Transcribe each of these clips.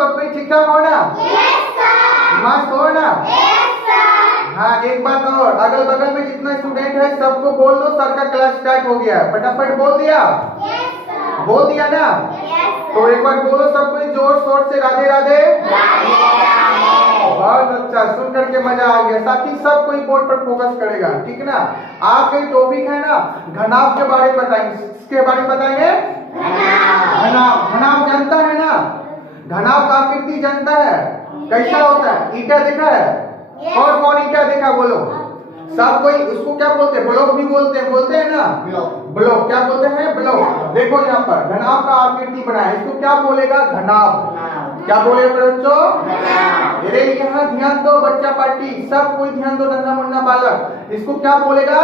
सब कोई ठीक ठाक हो ना? मस्त हो ना? हाँ, एक बात और, अगल बगल में जितना स्टूडेंट है सबको बोल दो सर का क्लास स्टार्ट हो गया है। फटाफट बोल दिया? बोल दिया ना? तो एक बार बोलो सब कोई जोर शोर से, राधे राधे। बहुत अच्छा, सुन करके मजा आ गया। साथ ही सब कोई बोर्ड पर फोकस करेगा, ठीक है ना? आज का टॉपिक है ना घनाभ के बारे में बताएंगे। किसके बारे में बताएंगे? घनाभ। घनाभ जानता है ना? घनाभ का आकृति जानता है? कैसा होता है? ईटा देखा है? कौन कौन ईटा देखा बोलो? सब कोई। उसको क्या बोलते हैं? ब्लॉक भी बोलते हैं ना? ब्लॉक क्या बोलते हैं? ब्लॉक। देखो यहाँ पर घनाभ का आकृति बना है, इसको क्या बोलेगा? घनाभ। क्या बोलेगा बच्चों? अरे यहाँ ध्यान दो बच्चा पार्टी, सब कोई ध्यान दो, नन्हा मुन्ना बालक। इसको क्या बोलेगा?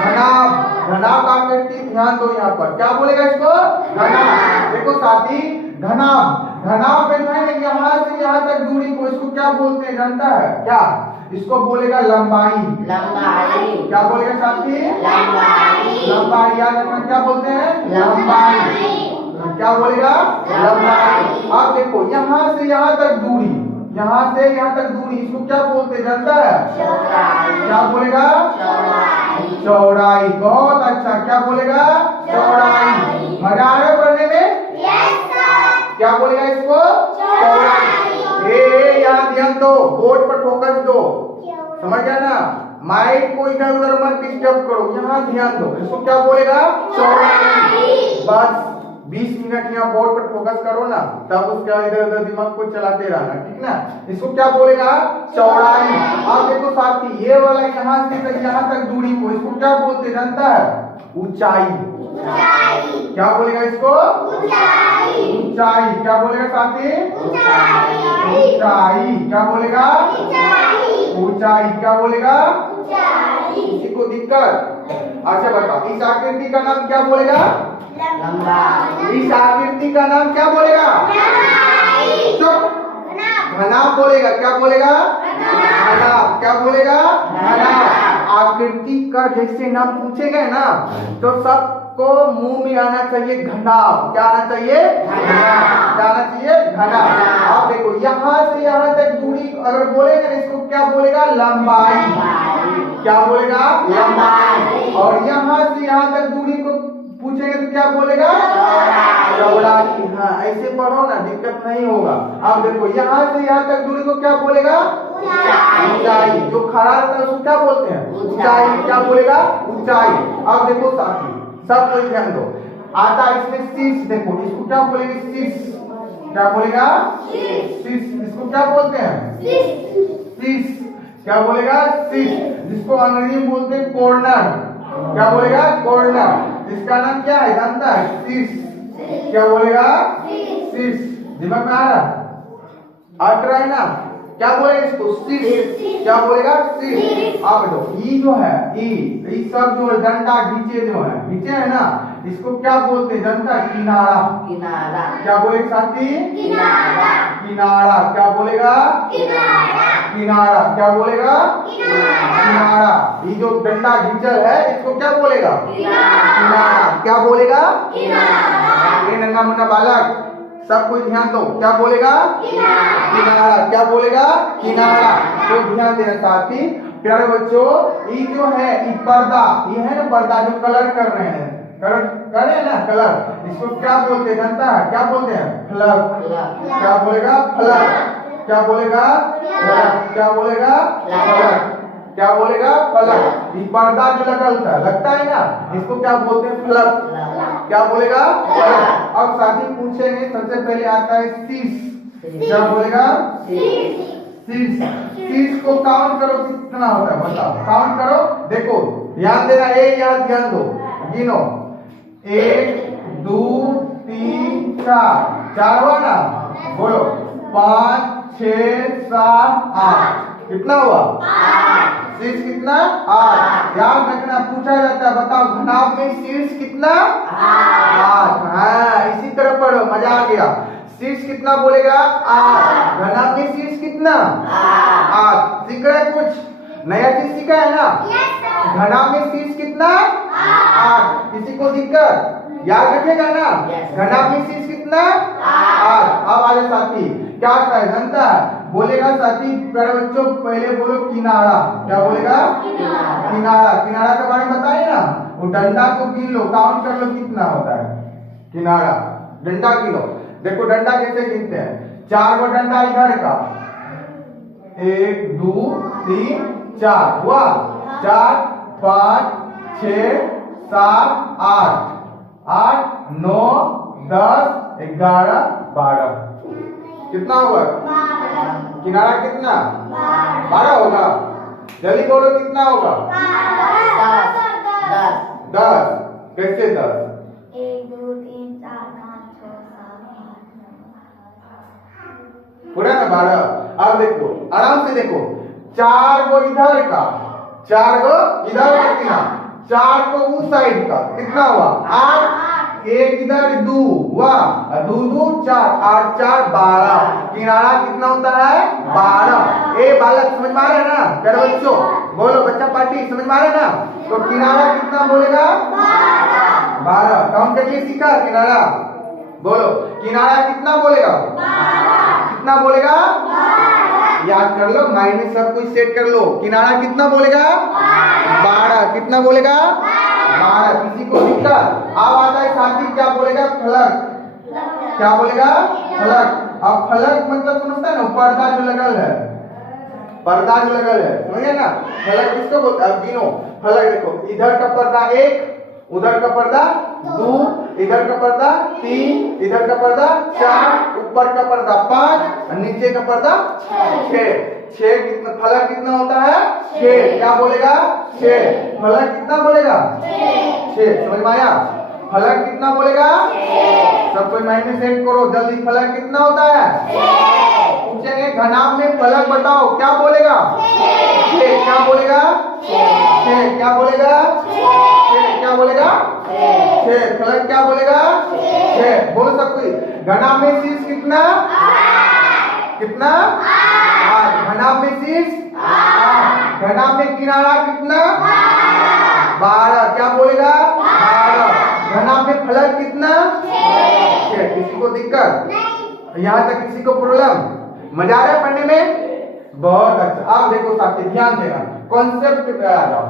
घनाभ। घनाभ का आकृति ध्यान दो यहाँ पर, क्या बोलेगा इसको? घनाभ। देखो साथी, घनाभ। घनाभ में है यहाँ से यहाँ तक दूरी को इसको क्या बोलते हैं जानता है क्या? इसको बोलेगा लंबाई। लंबाई। क्या बोलेगा साथी? लंबाई। लंबाई याद रखना, क्या बोलते हैं? लंबाई। क्या बोलेगा? लंबाई। अब देखो यहाँ से यहाँ तक दूरी, यहाँ से यहाँ तक दूरी, इसको क्या बोलते हैं जानता है? चौड़ाई। क्या बोलेगा? चौड़ाई। चौड़ाई। बहुत अच्छा, क्या बोलेगा? चौड़ाई। मजा आ रहा है पढ़ने में? क्या बोलेगा इसको? चौड़ाई। यहाँ ध्यान दो, बोर्ड पर फोकस दो, समझ गया ना? माइंड को इधर उधर मत डिस्टर्ब करो, यहाँ ध्यान दो। इसको क्या बोलेगा? चौड़ाई। बस 20 मिनट यहाँ बोर्ड पर फोकस करो ना, तब उसका इधर उधर दिमाग को चलाते रहना, ठीक ना? इसको क्या बोलेगा? चौड़ाई। अब देखो साथी, ये वाला यहाँ से यहाँ तक दूरी को इसको क्या बोलते जानता है? ऊंचाई। क्या बोलेगा इसको? ऊंचाई। क्या बोलेगा साथी? ऊंचाई। क्या बोलेगा? ऊंचाई। क्या बोलेगा? किसी को दिक्कत? अच्छा बताओ, इस आकृति का नाम क्या बोलेगा? लंबाई। इस आकृति का नाम क्या बोलेगा? चुप। घनाभ बोलेगा। क्या बोलेगा? घनाभ। क्या बोलेगा? घनाभ। आकृति का जैसे नाम पूछेगा ना तो सबको मुंह में आना चाहिए घनाभ। क्या आना चाहिए? घनाभ। क्या आना चाहिए? घनाभ। अब देखो यहाँ से यहाँ तक दूरी अगर बोलेगा इसको क्या बोलेगा? लंबाई। क्या बोलेगा? लंबाई। और यहाँ से यहाँ तक दूरी को पूछेंगे तो क्या बोलेगा? चौड़ाई। हाँ, ऐसे पढ़ो ना, दिक्कत नहीं होगा। अब देखो यहाँ से यहाँ तक दूरी को क्या बोलेगा? ऊंचाई। जो खड़ा रहता है उसको क्या बोलते हैं? ऊंचाई। क्या बोलेगा? ऊंचाई। अब देखो साथी, सब कोई ध्यान दो, आता इसमें शीर्ष। देखो इसको क्या बोलेंगे? शीर्ष। क्या बोलेगा? शीर्ष। इसको क्या बोलते हैं? शीर्ष। क्या बोलेगा? शीर्ष। जिसको अंग्रेजी में बोलते हैं कॉर्नर। क्या बोलेगा? कॉर्नर। इसका नाम क्या है जानता है? शीर्ष। क्या बोलेगा? शीर्ष। दिमाग में आ रहा है ना? क्या बोलेगा इसको? शीर्ष। क्या बोलेगा? शीर्ष। अब दो ई जो है, ई सब जो है डंडा नीचे जो है, नीचे है ना, इसको क्या बोलते हैं जानता है? किनारा। किनारा। क्या बोलेगा साथी? किनारा। किनारा। क्या बोलेगा? किनारा। किनारा। क्या बोलेगा? किनारा। ये जो डंडा घिंचल है इसको क्या बोलेगा? किनारा। क्या बोलेगा? किनारा। ये नन्हा मुन्ना बालक सब कोई ध्यान दो, क्या बोलेगा? किनारा। क्या बोलेगा? किनारा। तो ध्यान देना साथी प्यारे बच्चों, ये जो है ये पर्दा, ये है ना पर्दा जो कलर कर रहे हैं, कलर कर रहे हैं ना, कलर, इसको क्या बोलते हैं जानता है? क्या बोलते हैं? फ्लग। क्या बोलेगा? फ्लग। क्या बोलेगा? फ्लग। क्या बोलेगा? फ्लग। क्या बोलेगा? फ्लग। ये पर्दा जो लगता है ना, इसको क्या बोलते हैं? फ्लग। क्या बोलेगा? फ्लग। अब साथी पूछेंगे, सबसे पहले आता है शीर्ष। क्या बोलेगा? शीर्ष। शीर्ष को काउंट करो कितना होता है बताओ, काउंट करो। देखो ध्यान देना, यहाँ ध्यान दो, गिनो 1 2 3 4, 4 हुआ ना? बोलो 5 6 7 8, कितना हुआ? 8। शीर्ष कितना? 8। याद रखना, पूछा जाता है बताओ घनाभ में शीर्ष कितना? 8। हाँ, इसी तरह पढ़ो, मजा आ गया। शीर्ष कितना बोलेगा? 8। घनाभ में शीर्ष कितना? 8। सीख रहे कुछ नया चीज सीखा है ना? घनाभ में शीर्ष कितना? 8। किसी को दिक्कत? याद रखेगा ना? घनाभ में शीर्ष कितना? 8। अब आगे साथी क्या आता है जानता है? बोलेगा साथी प्यारे बच्चों पहले बोलो किनारा। क्या बोलेगा? किनारा। किनारा के बारे में बताइए ना। वो डंडा को गिन लो, काउंट कर लो कितना होता है किनारा। डंडा गिनो। देखो डंडा कैसे गिनते हैं। 4 गो डंडा इधर का, 1 2 3 4 हुआ। 4 5 6 7 8 8 9 10 11 12 कितना होगा? किनारा कितना? 12 होगा। जल्दी बोलो कितना होगा? 10। कैसे 10? 1 2 3 4 5 6 7 पूरा ना 12। अब देखो आराम से देखो, 4 गो इधर का, 4 गो इधर का कितना, 4 को उस साइड का कितना हुआ? 8। 1 इधर 2 हुआ, 2 2 4 8 4 12। किनारा कितना होता है? 12। ए बालक समझ में आ रहा है ना? प्यारे बच्चों बोलो, बच्चा पार्टी समझ में आ रहा है ना? तो किनारा कितना बोलेगा? 12। काउंट करके सीखा किनारा। बोलो किनारा कितना बोलेगा? कितना बोलेगा? याद कर लो, माइंड में सब कुछ सेट कर लो। किनारा कितना बोलेगा? 12। कितना बोलेगा? 12। किसी को दिक्कत? अब आता है साथी क्या बोलेगा? फलक। क्या बोलेगा? फलक। अब फलक मतलब समझता है ना? पर्दा जो लगल है, पर्दा जो लगल है, समझे ना? फलक किसको बोलते हैं? अब गिनो फलक। देखो इधर का पर्दा 1, उधर का पर्दा 2, इधर का पर्दा 3, इधर का पर्दा 4, ऊपर का पर्दा 5 और नीचे का पर्दा 6। 6 कितना? फलक कितना होता है? 6। क्या बोलेगा? 6। फलक कितना बोलेगा? 6। समझ में आया? फलक कितना बोलेगा? सब कोई माइंड में सेट करो जल्दी। फलक कितना होता है? पूछेंगे घनाभ में फलक बताओ, क्या बोलेगा? 6। क्या बोलेगा? 6। क्या बोलेगा? 6। क्या बोलेगा? 6। फलक क्या बोलेगा? 6। बोल सब कोई। घनाभ में शीर्ष कितना? कितना? 8। घनाभ में शीर्ष 8। घनाभ में किनारा कितना? 12। क्या बोलेगा? 12। घनाभ में फलक कितना? 6। किसी को दिक्कत? यहाँ तक किसी को प्रॉब्लम? मजा आ रहा है पढ़ने में? बहुत अच्छा। आप देखो साथी ध्यान देना, कॉन्सेप्ट पे आ जाओ।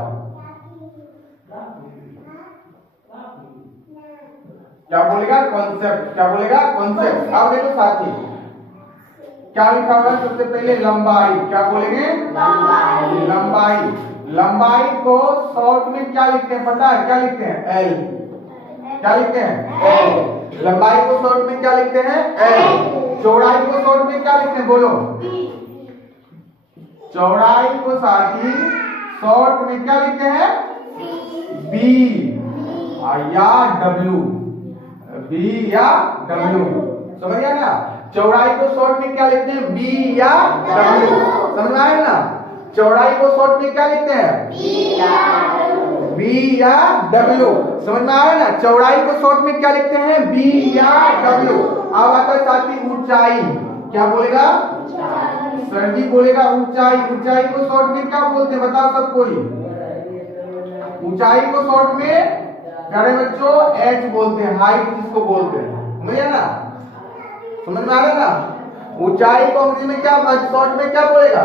क्या बोलेगा? कॉन्सेप्ट। क्या बोलेगा? कॉन्सेप्ट। अब देखो साथी क्या लिखा हुआ है? सबसे पहले लंबाई। क्या बोलेंगे? लंबाई। लंबाई। लंबाई को शॉर्ट में क्या लिखते हैं पता है? क्या लिखते हैं? एल। क्या लिखते हैं? एल। लंबाई को शॉर्ट में क्या लिखते हैं? एल। चौड़ाई को शॉर्ट में क्या लिखते हैं? बोलो। चौड़ाई को साथी शॉर्ट में क्या लिखते हैं? बी या डब्ल्यू। बी या डब्ल्यू। समझ गया ना? चौड़ाई को शॉर्ट में क्या लिखते हैं? बी या डब्ल्यू। समझ में आया ना? चौड़ाई को शॉर्ट में क्या लिखते हैं? बी या डब्ल्यू। समझ में आया ना? चौड़ाई को शॉर्ट में क्या लिखते हैं? बी या डब्ल्यू। अब आता है साथी ऊंचाई। क्या बोलेगा? सर जी बोलेगा ऊंचाई। ऊंचाई को शॉर्ट में क्या बोलते हैं? बताओ सब कोई। ऊंचाई को शॉर्ट में प्यारे बच्चों एच बोलते हैं, हाइट जिसको बोलते हैं। समझ ना? समझ में आ रहा है ना? ऊंचाई को अंग्रेजी में क्या शॉर्ट में क्या बोलेगा?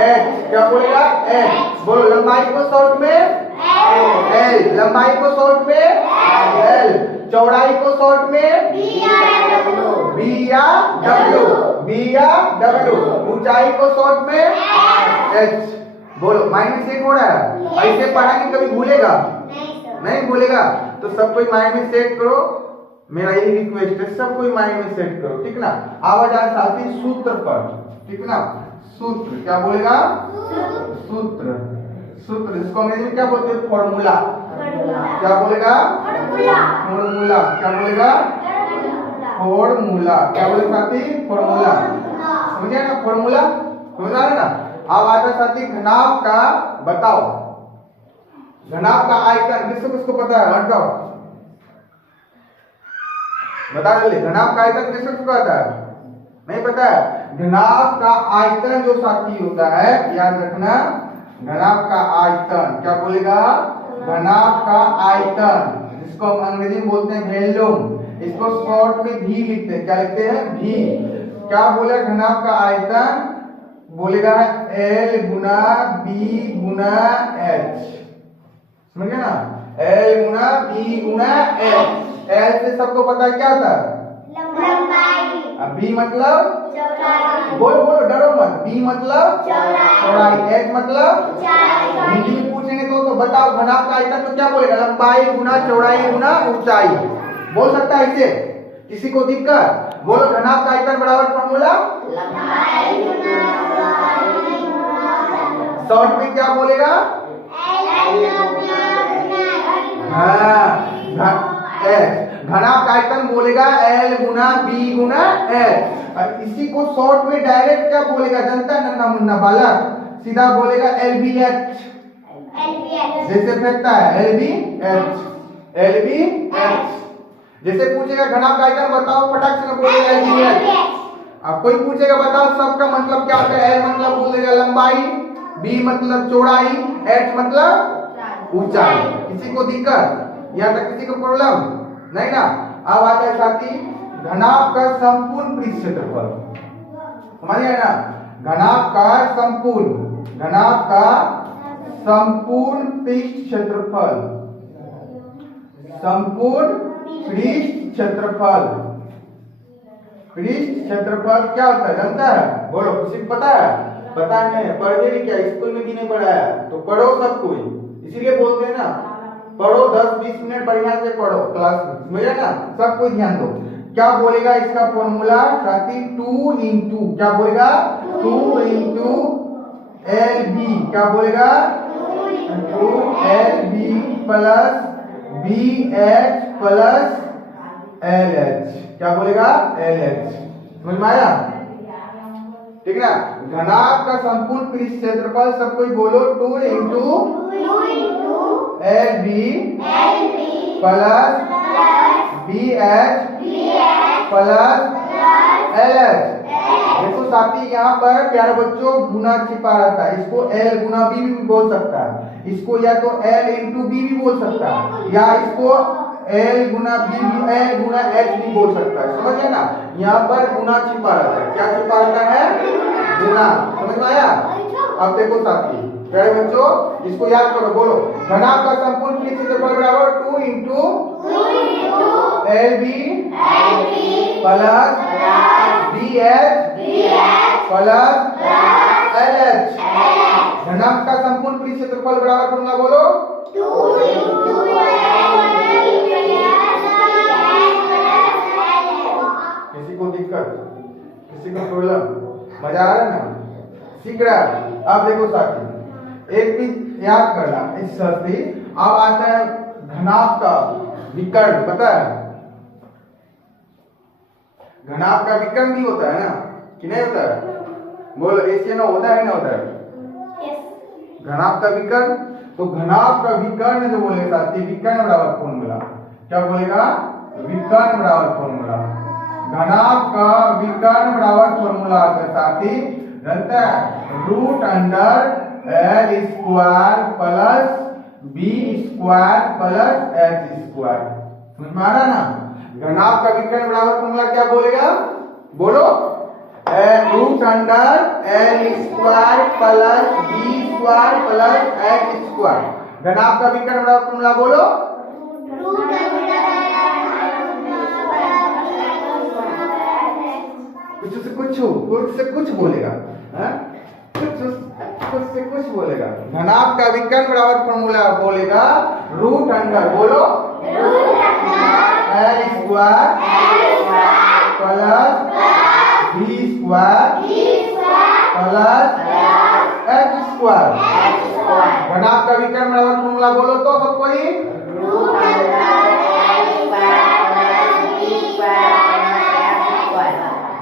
एच। क्या बोलेगा? एच। बोलो लंबाई को शॉर्ट में एल। लंबाई को शॉर्ट में एल। चौड़ाई को शॉर्ट में बी या डब्ल्यू। बी या डब्ल्यू। ऊंचाई को शॉर्ट में एच। बोलो माइंड में सेट हो रहा है? ऐसे पढ़ाएंगे कभी भूलेगा नहीं? भूलेगा तो सब कोई माइंड में सेट करो। मेरा यही रिक्वेस्ट है, सब कोई माइंड में सेट करो, ठीक ना? आवाज आ साथी सूत्र पर, ठीक ना? सूत्र। क्या बोलेगा? सूत्र। सूत्र इसको अंग्रेजी में क्या बोलते हैं? फॉर्मूला। क्या बोलेगा? फॉर्मूला। क्या बोलेगा? फॉर्मूला। क्या बोले साथी? फॉर्मूला। समझे ना? फॉर्मूला समझ आ रहा है ना? अब आता साथी घनाभ का बताओ। घनाभ का आयतन किसको किसको पता है? बताओ, बता जल्दी। घनाभ का आयतन किसको किसको पता है? नहीं पता है? घनाभ का आयतन जो साथी होता है, याद रखना, घनाभ का आयतन। क्या बोलेगा? घनाभ का आयतन, जिसको हम अंग्रेजी में बोलते हैं वॉल्यूम। इसको शॉर्ट में भी लिखते हैं। क्या लिखते हैं? भी। क्या बोला? घनाभ का आयतन बोलेगा L गुना B गुना H। समझ गए ना? L गुना B गुना H। L से सबको पता है क्या होता है? लंबाई। अब B मतलब चौड़ाई। बोलो बोलो, डरो मत। B मतलब चौड़ाई। H मतलब ऊंचाई। हिंदी में पूछेंगे तो बताओ घनाभ का आयतन तो क्या बोलेगा? लंबाई गुना चौड़ाई गुना ऊंचाई। बोल सकता है इसे? किसी को दिक्कत? बोलो घनाभ का आयतन बराबर फॉर्मूला लंबाई गुना चौड़ाई गुना शॉर्ट में क्या बोलेगा? हाँ, घनाभ का आयतन बोलेगा L गुना B गुना H। और इसी को शॉर्ट में डायरेक्ट क्या बोलेगा? जनता नन्ना मुन्ना बालक सीधा बोलेगा LBH। जैसे फेंकता है LBH। LBH। जैसे पूछेगा घनाभ का आयतन बताओ, फटाक से बोलेगा LBH। अब कोई पूछेगा बताओ सबका मतलब क्या होता है? L मतलब बोलेगा लंबाई, B मतलब चौड़ाई, H मतलब ऊंचाई। किसी को दिक्कत? यहाँ तक किसी को प्रॉब्लम नहीं ना? अब आता है साथी घनाभ का संपूर्ण पृष्ठ क्षेत्रफल। समझ गए ना? घनाभ का संपूर्ण पृष्ठ क्षेत्रफल। संपूर्ण पृष्ठ क्षेत्रफल। पृष्ठ क्षेत्रफल क्या होता है? जानता है? बोलो, किसी को पता है? पता नहीं है? पढ़े नहीं क्या? स्कूल में भी नहीं पढ़ा है तो पढ़ो सब कोई। इसीलिए बोलते हैं ना पढ़ो, 10-20 मिनट बढ़िया से पढ़ो क्लास में। समझे ना? सब कोई ध्यान दो। क्या बोलेगा इसका फॉर्मूला साथी? 2 इंटू क्या बोलेगा? 2 इंटू LB। क्या बोलेगा? 2LB plus BH plus LH। क्या बोलेगा? LH। समझ में आया? ठीक ना? घनाभ का संपूर्ण पृष्ठ क्षेत्रफल सब कोई बोलो 2 into LB plus BH plus LH। देखो साथी यहाँ पर प्यारे बच्चों गुना छिपा रहता है। इसको L गुना B भी बोल सकता है, इसको या तो L इंटू B भी बोल सकता है, या इसको L गुना B भी L गुना H भी बोल सकता है। समझ गए ना? यहाँ पर गुना छिपा रहता है। क्या छिपा रहता है? गुना। समझ में आया? अब देखो साथी प्यारे बच्चों इसको याद करो। बोलो घनाभ का संपूर्ण पृष्ठ क्षेत्रफल बराबर 2 into LB plus BH plus LH। घनाभ का संपूर्ण पृष्ठ क्षेत्रफल बराबर फॉर्मूला बोलो 2 किसी को दिक्कत? किसी को प्रॉब्लम? मजा आ रहा है ना? सीख रहा है? अब देखो साथी एक भी याद करना इस साथी। अब आता है घनाभ का विकर्ण। पता है घनाभ का विकर्ण भी होता है ना कि नहीं होता है? बोलो ऐसे ना होता है ना होता है? घनाभ का विकर्ण। तो घनाभ का विकर्ण जो बोलेगा साथी विकर्ण बराबर फॉर्मूला क्या बोलेगा? विकर्ण बराबर फॉर्मूला। घनाभ का विकर्ण बराबर फॉर्मूला आता है साथी जानता है? Root under L square plus B square plus H square. समझ में आ रहा ना? घनाभ का विकर्ण बराबर फॉर्मूला क्या बोलेगा? बोलो root under L square plus B square plus H square. घनाभ का विकर्ण बराबर फॉर्मूला बोलो कुछ से कुछ बोलेगा। कुछ से कुछ बोलेगा। घनाभ का विकर्ण बराबर फॉर्मूला बोलेगा रूट अंडर। बोलो L square plus B square plus H square. घनाभ का विकर्ण बराबर फॉर्मूला बोलो तो सबको ही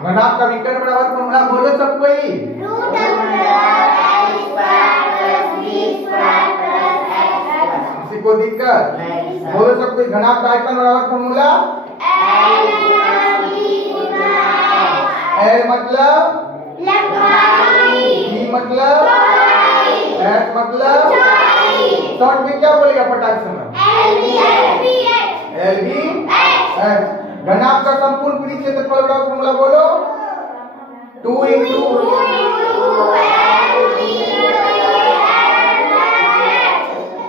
घनाभ का विकर्ण बराबर फॉर्मूला बोलो सबको ही किसी को दिक्कत? बोलो सबको घनाभ का आयतन बराबर फॉर्मूला L मतलब B मतलब H मतलब शॉर्ट में क्या बोलेगा फटाक से? LBH। क्षेत्रफल का फॉर्मूला बोलो। 2 इंटू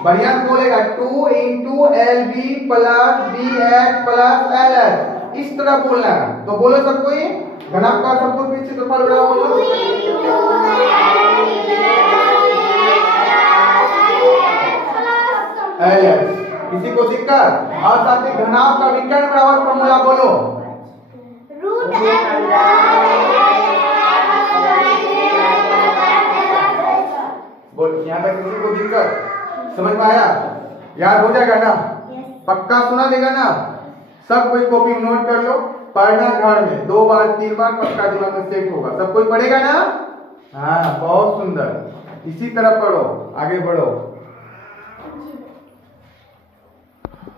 बढ़िया से बोलेगा 2 into L B plus B H plus L H, इस तरह बोलना है। तो बोलो सब कोई, घनाभ का संपूर्ण क्षेत्रफल बड़ा बोलो। एल एच, किसी को दिक्कत? और साथ ही घनाभ का विकर्ण बराबर फॉर्मूला बोलो। बोल, यहाँ पे किसी को दिक्कत? समझ में आया? याद हो जाएगा ना? पक्का सुना देगा ना? सब कोई कॉपी नोट कर लो, पढ़ना घर में 2 बार 3 बार पक्का दिमाग में सेट होगा। सब कोई पढ़ेगा ना? हाँ, बहुत सुंदर। इसी तरह पढ़ो, आगे बढ़ो।